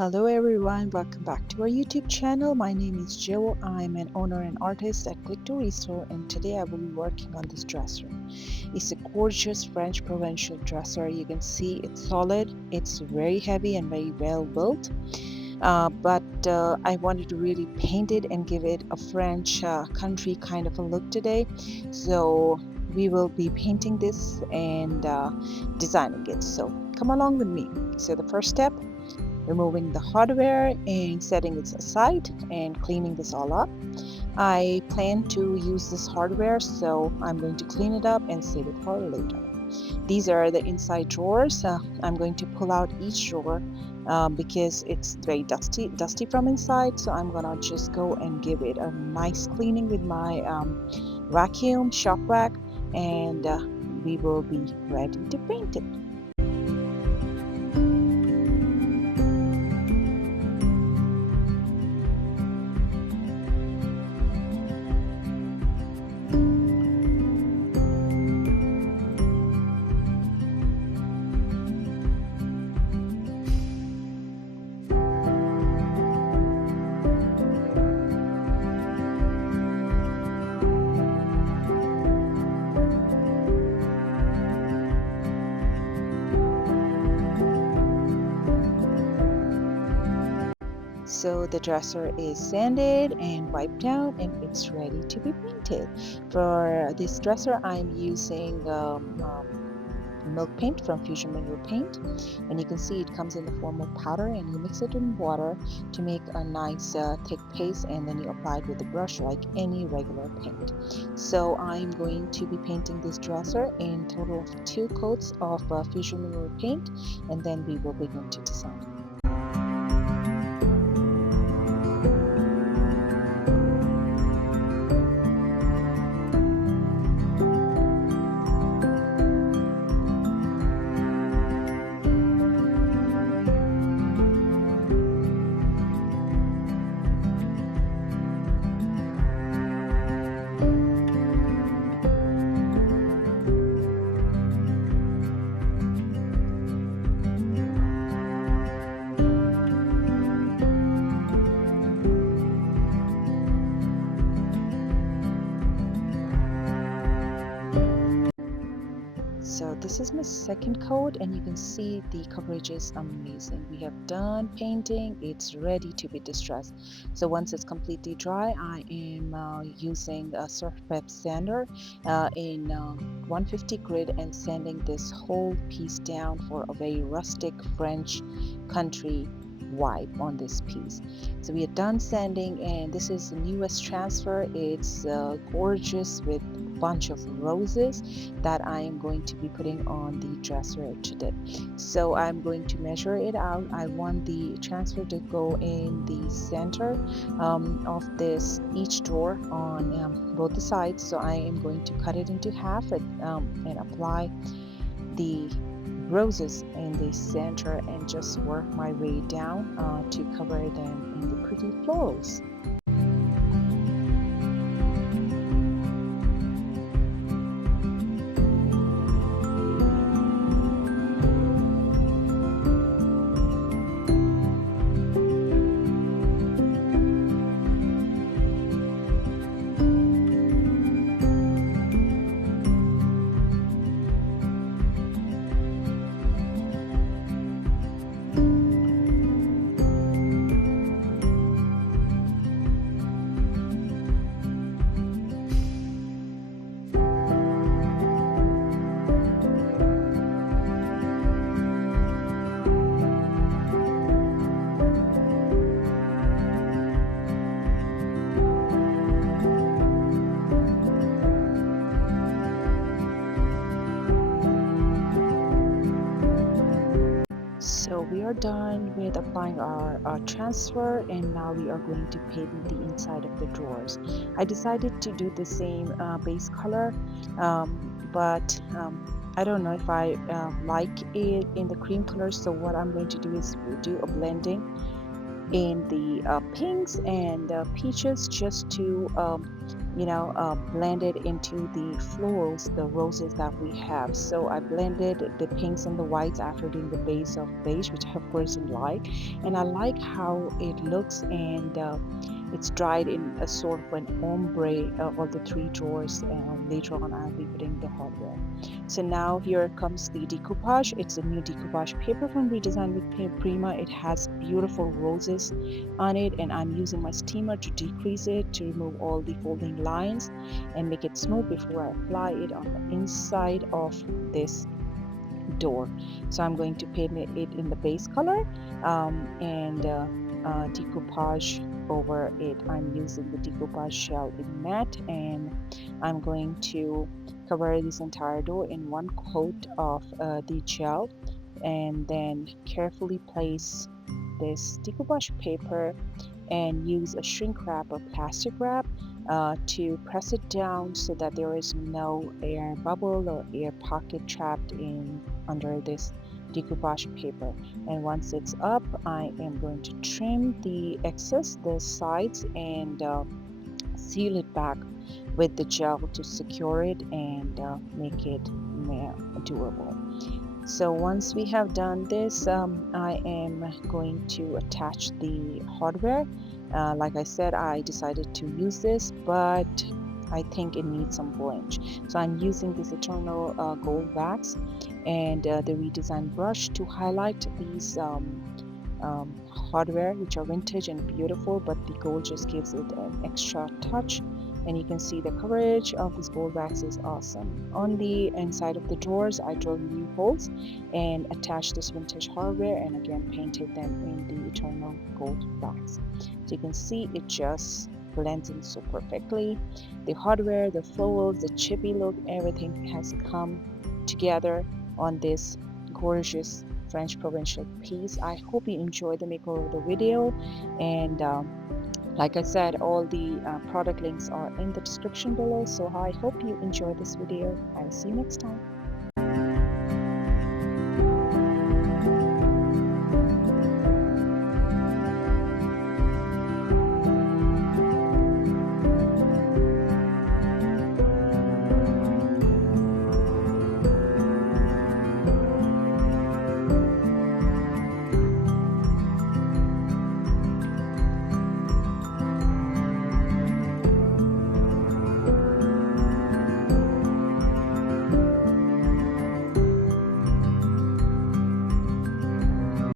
Hello everyone, welcome back to our YouTube channel. My name is Joe. I'm an owner and artist at Click to Restore, and today I will be working on this dresser. It's a gorgeous French provincial dresser. You can see it's solid, it's very heavy and very well built. But I wanted to really paint it and give it a French country kind of a look today. So we will be painting this and designing it. So come along with me. So the first step, removing the hardware and setting it aside and cleaning this all up. I plan to use this hardware, so I'm going to clean it up and save it for later. These are the inside drawers. I'm going to pull out each drawer because it's very dusty from inside, so I'm gonna just go and give it a nice cleaning with my vacuum shop vac, and we will be ready to paint it. So the dresser is sanded and wiped down and it's ready to be painted. For this dresser I'm using milk paint from Fusion Mineral Paint, and you can see it comes in the form of powder, and you mix it in water to make a nice thick paste, and then you apply it with a brush like any regular paint. So I'm going to be painting this dresser in total of 2 coats of Fusion Mineral Paint, and then we will begin to design. So this is my second coat, and you can see the coverage is amazing. We have done painting, it's ready to be distressed. So once it's completely dry, I am using a surf prep sander in 150 grit and sanding this whole piece down for a very rustic French country vibe on this piece. So we are done sanding, and this is the newest transfer. It's gorgeous with bunch of roses that I am going to be putting on the dresser today. So I'm going to measure it out. I want the transfer to go in the center of this each drawer on both the sides. So I am going to cut it into half and apply the roses in the center and just work my way down to cover them in the pretty florals. So we are done with applying our transfer, and now we are going to paint the inside of the drawers. I decided to do the same base color, but I don't know if I like it in the cream color, so what I'm going to do is do a blending in the pinks and peaches just to blended into the florals, the roses that we have. So I blended the pinks and the whites after doing the base of beige, which I of course didn't like. And I like how it looks, and it's dried in a sort of an ombre of the three drawers. Later on, I'll be putting the hardware. So now here comes the decoupage. It's a new decoupage paper from Redesign with Prima. It has beautiful roses on it, and I'm using my steamer to decrease it to remove all the folding lines and make it smooth before I apply it on the inside of this door. So I'm going to paint it in the base color and decoupage over it. I'm using the decoupage shell in matte, and I'm going to cover this entire door in one coat of the gel, and then carefully place this decoupage paper and use a shrink wrap or plastic wrap to press it down so that there is no air bubble or air pocket trapped in under this decoupage paper. And once it's up, I am going to trim the excess, the sides, and seal it back with the gel to secure it and make it durable. So once we have done this, I am going to attach the hardware. Like I said, I decided to use this, but I think it needs some blanch. So I'm using this Eternal Gold Wax and the Redesign brush to highlight these hardware, which are vintage and beautiful, but the gold just gives it an extra touch. And you can see the coverage of this gold wax is awesome. On the inside of the drawers, I drilled new holes and attached this vintage hardware, and again painted them in the Eternal Gold Wax. So you can see it just blends in so perfectly. The hardware, the florals, the chippy look, everything has come together on this gorgeous French provincial piece. I hope you enjoyed the makeover of the video, and like I said, all the product links are in the description below. So I hope you enjoy this video. I will see you next time.